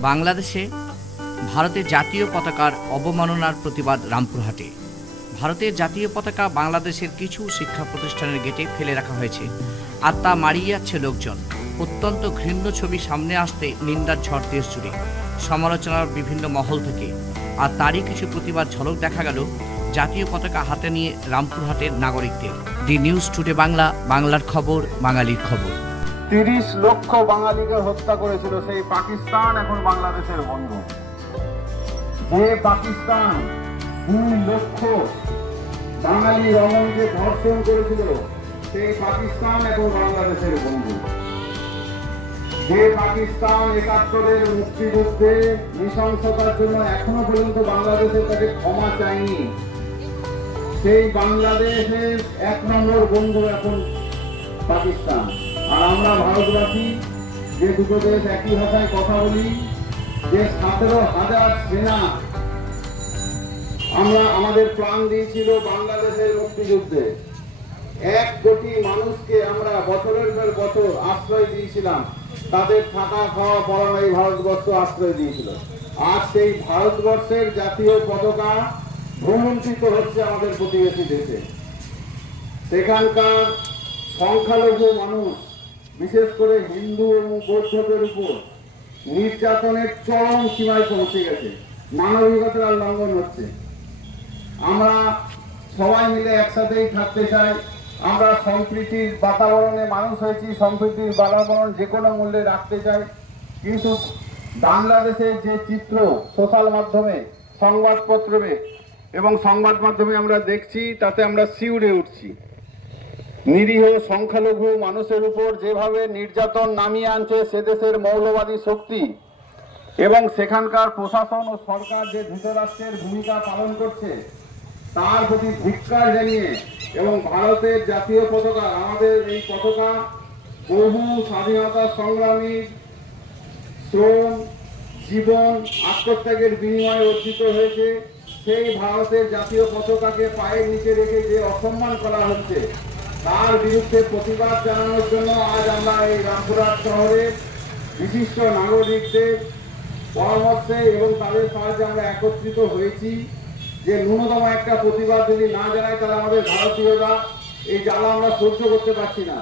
বাংলাদেশে ভারতের জাতীয় পতাকার অবমাননার প্রতিবাদ রামপুরহাটে। ভারতের জাতীয় পতাকা বাংলাদেশের কিছু শিক্ষা প্রতিষ্ঠানের গেটে ফেলে রাখা হয়েছে। আর তা মারিয়ে যাচ্ছে লোকজন। অত্যন্ত ঘৃণ্য ছবি সামনে আসতে নিন্দার ঝড় দেশ জুড়ে। সমালোচনার বিভিন্ন মহল থেকে। আর তারই কিছু প্রতিবাদ ঝলক দেখা গেল জাতীয় পতাকা হাতে নিয়ে রামপুরহাটের নাগরিকদের। দি নিউজ টুডে বাংলা, বাংলার খবর, বাঙালির খবর। তিরিশ লক্ষ বাঙালিকে হত্যা করেছিল সেই পাকিস্তান, এখন বাংলাদেশের বন্ধু। যে পাকিস্তান দুই লক্ষ বাঙালি রমণকে ধর্ষণ করেছিল, সেই পাকিস্তান এখন বাংলাদেশের বন্ধু। যে পাকিস্তান একাত্তরের মুক্তিযুদ্ধে নৃশংসতার জন্য এখনও পর্যন্ত বাংলাদেশের কাছে ক্ষমা চায়নি, সেই বাংলাদেশের এক নম্বর বন্ধু এখন পাকিস্তান। আর আমরা ভারতবাসী যে দুটো দেশ একই ভাষায় কথা বলি, যে সতেরো হাজার সেনা আমরা আমাদের প্রাণ দিয়েছিল বাংলাদেশের মুক্তিযুদ্ধে। এক কোটি মানুষকে আমরা বছরের পর বছর আশ্রয় দিয়েছিলাম। তাদের থাকা, খাওয়া, পড়ানো এই ভারতবর্ষ আশ্রয় দিয়েছিল। আজ সেই ভারতবর্ষের জাতীয় পতাকা ভ্রমণচিত হচ্ছে আমাদের প্রতিবেশী দেশে। সেখানকার সংখ্যালঘু মানুষ বিশেষ করে হিন্দু এবং বৌদ্ধদের উপর নির্যাতনের চরম সীমায় পৌঁছে গেছে। মানবিকতার লঙ্ঘন হচ্ছে। আমরা সবাই মিলে একসাথেই থাকতে চাই। আমরা সম্প্রীতির বাতাবরণে মানুষ হয়েছি, সম্প্রীতির বাতাবরণ যে কোনো মূল্যে রাখতে চাই। কিন্তু বাংলাদেশের যে চিত্র সোশ্যাল মাধ্যমে, সংবাদপত্রে এবং সংবাদ মাধ্যমে আমরা দেখছি, তাতে আমরা শিউরে উঠছি। নিরীহ সংখ্যালঘু মানুষের উপর যেভাবে নির্যাতন নামিয়ে আনছে সে দেশের মৌলবাদী শক্তি এবং সেখানকার প্রশাসন ও সরকার যে ধৃতরাষ্ট্রের ভূমিকা পালন করছে, তার প্রতি ধিক্কার জানিয়ে এবং ভারতের জাতীয় পতাকা, আমাদের এই পতাকা বহু স্বাধীনতা সংগ্রামী শ্রম, জীবন, আত্মত্যাগের বিনিময়ে অর্জিত হয়েছে। সেই ভারতের জাতীয় পতাকাকে পায়ের নিচে রেখে যে অসম্মান করা হচ্ছে তার বিরুদ্ধে প্রতিবাদ জানানোর জন্য আজ আমরা এই রামপুরহাট শহরে বিশিষ্ট নাগরিকদের পরামর্শে এবং তাদের সাহায্যে আমরা একত্রিত হয়েছি যে ন্যূনতম একটা প্রতিবাদ যদি না জানায় তাহলে আমাদের ভারতীয়রা এই জ্বালা আমরা সহ্য করতে পারছি না।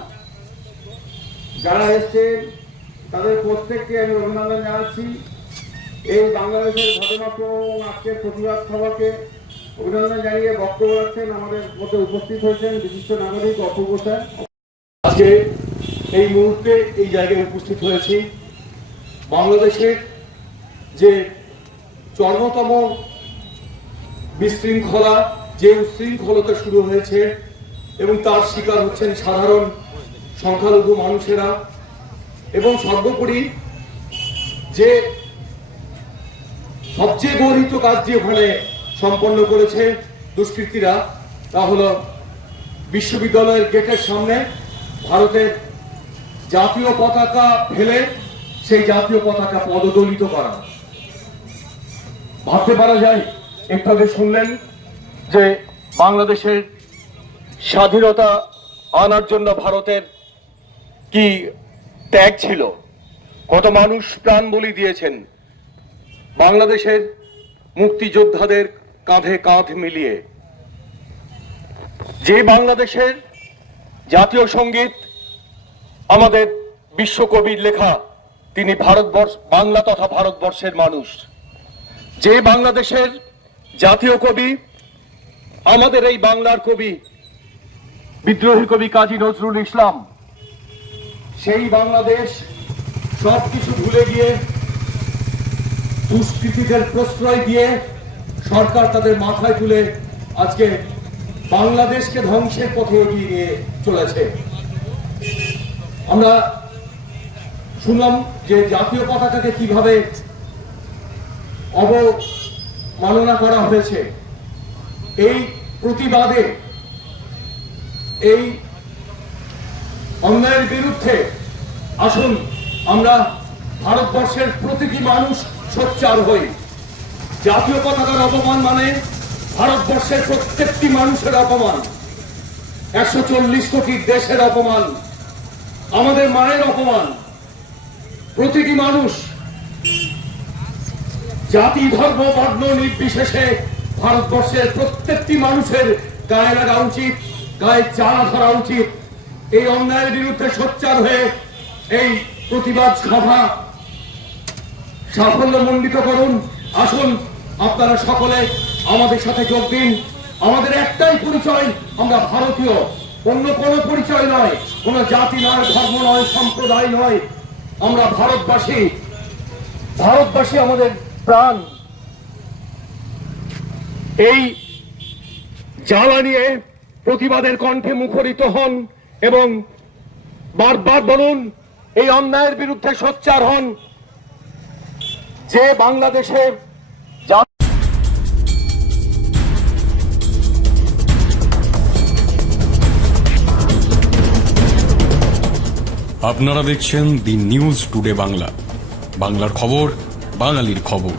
যারা এসছেন, তাদের প্রত্যেককে আমি অভিনন্দন জানাচ্ছি। এই বাংলাদেশের ঘটনাক্রম আজকের প্রতিবাদ সভাকে অভিনন্দন জানিয়ে বক্তব্য রাখছেন আমাদের মধ্যে উপস্থিত হয়েছেন বিশিষ্ট নাগরিক অপূর্ব স্যার। আজকে এই মুহূর্তে এই জায়গায় উপস্থিত হয়েছি। বাংলাদেশের যে চরমতম বিশৃঙ্খলা, যে উশৃঙ্খলতা শুরু হয়েছে এবং তার শিকার হচ্ছেন সাধারণ সংখ্যালঘু মানুষেরা এবং সর্বোপরি যে সবচেয়ে গর্হিত কাজ যে ওখানে সম্পন্ন করেছে দুষ্কৃতীরা, তা হলো বিশ্ববিদ্যালয়ের গেটের সামনে ভারতের জাতীয় পতাকা ফেলে সেই জাতীয় পতাকা পদদলিত করা। ভাবতে পারা যায় একটু শুনলেন যে বাংলাদেশের স্বাধীনতা আনার জন্য ভারতের কি ত্যাগ ছিল? কত মানুষ প্রাণ বলি দিয়েছেন বাংলাদেশের মুক্তিযোদ্ধাদের কাঁধে কাঁধ মিলিয়ে। যে বাংলাদেশের জাতীয় সংগীত আমাদের বিশ্বকবির লেখা, তিনি ভারতবর্ষ, বাংলা তথা ভারতবর্ষের মানুষ। যে বাংলাদেশের জাতীয় কবি, আমাদের এই বাংলার কবি, বিদ্রোহী কবি কাজী নজরুল ইসলাম, সেই বাংলাদেশ সবকিছু ভুলে গিয়ে, দুষ্কৃতীদের প্রশ্রয় দিয়ে সরকার তাদের মাথায় তুলে আজকে বাংলাদেশকে ধ্বংসের পথে এগিয়ে নিয়ে চলেছে। আমরা শুনলাম যে জাতীয় পতাকাকে কীভাবে অবমাননা করা হয়েছে। এই প্রতিবাদে, এই অন্যায়ের বিরুদ্ধে আসুন, আমরা ভারতবর্ষের প্রতিটি মানুষ সোচ্চার হই। জাতীয় পতাকার অপমান মানে ভারতবর্ষের প্রত্যেকটি মানুষের অপমান। একশো চল্লিশ কোটি দেশের অপমান, আমাদের মায়ের অপমান। প্রতিটি মানুষ জাতি, ধর্ম, বর্ণ নির্বিশেষে ভারতবর্ষের প্রত্যেকটি মানুষের গায়ে লাগা উচিত, গায়ে চারা ধরা উচিত। এই অন্যায়ের বিরুদ্ধে সোচ্চার হয়ে এই প্রতিবাদ সভা সাফল্য মণ্ডিত করুন। আসুন, আপনারা সকলে আমাদের সাথে যোগ দিন। আমাদের একটাই পরিচয়, আমরা ভারতীয়। অন্য কোনো পরিচয় নয়, কোনো জাতি নয়, ধর্ম নয়, সম্প্রদায় নয়। আমরা ভারতবাসী। ভারতবাসী আমাদের প্রাণ। এই জ্বালা নিয়ে প্রতিবাদের কণ্ঠে মুখরিত হন এবং বারবার বলুন, এই অন্যায়ের বিরুদ্ধে সোচ্চার হন। যে বাংলাদেশের আপনারা দেখছেন দি নিউজ টুডে বাংলা। বাংলার খবর বাঙালির খবর।